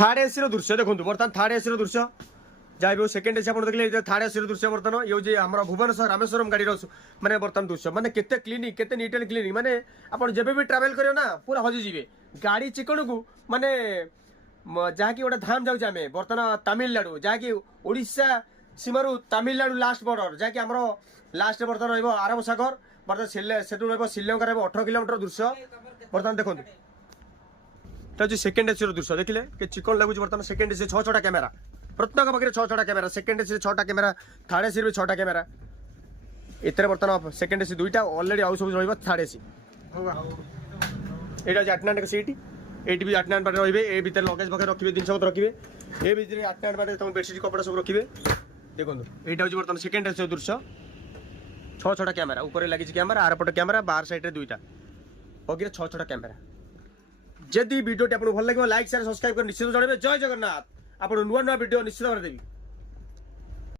Third AC দৃশ্য দেখুন বর্তমান থার্ড এসি দৃশ্য যাই হোক সেকেন্ড এসি আপনার দেখলে থার্ড এসি দৃশ্য বর্তমান ইয়ে যে আমার ভুবনেশ্বর রামেশ্বরম গাড়ির মানে বর্তমান দৃশ্য মানে কেতে ক্লিনিক কেতে নিট এন্ড ক্লিনিক মানে আপনার যেবে বি ট্রাভেল করিবে না পুরা হজিଯିବେ গাড়ি চিকণକୁ মানে ଯାହାକି ଗୋଟେ ଧାମ ଯାଉଛେ ଆମେ ବର୍ତ୍ତମାନ ତାମିଲନାଡୁ ଯାହାକି ଓଡ଼ିଶା ସୀମାରୁ ତାମିଲନାଡୁ ଲାଷ୍ଟ ବର୍ଡର ଯାହାକି ଆମର ଲାଷ୍ଟ ବର୍ତ୍ତମାନ ରହିବ ଆରବ ସାଗର ବର୍ତ୍ତମାନ ସେଠୁ ରହିବ ଶ୍ରୀଲଙ୍କା ରହିବ 18 କିଲୋମିଟର ଦୃଶ୍ୟ ବର୍ତ୍ତମାନ ଦେଖନ୍ତୁ এটা হচ্ছে সেকেন্ড এসির দৃশ্য দেখলে কে চিকন লাগুଛି বর্তমান সেকেন্ড এসি 6-6টা ক্যামেরা প্রত্যেক পাখে 6-6টা ক্যামেরা সেকেন্ড এসি 6টা ক্যামেরা থার্ড এসির 6টা ক্যামেরা এতে বর্তমান সেকেন্ড এসি 2টা অলরেডি আউ সব রহিব থার্ড এসি এটা হচ্ছে 8-9 সিট এইটি বি 8-9 পাটে রহিবে এই ভিতরে লগেজ পাখে রাখিবে জিনিস পত্র রাখিবে এই ভিতরে 8-9 পাটে তুমি বেডশিট কপড়া সব রাখিবে দেখুন এইটা হচ্ছে বর্তমান সেকেন্ড এসির দৃশ্য 6-6টা ক্যামেরা উপরে লাগিছে ক্যামেরা আর পটে ক্যামেরা বাহার সাইডে 2টা ওকে 6-6টা ক্যামেরা যদি ভিডিওটি আপনার ভালো লাগে লাইক শেয়ার সবসক্রাইব করে নিশ্চিত জানাবে জয় জগন্নাথ আপনার নূয়া নূয়া ভিডিও নিশ্চিত ভাবে দেবি।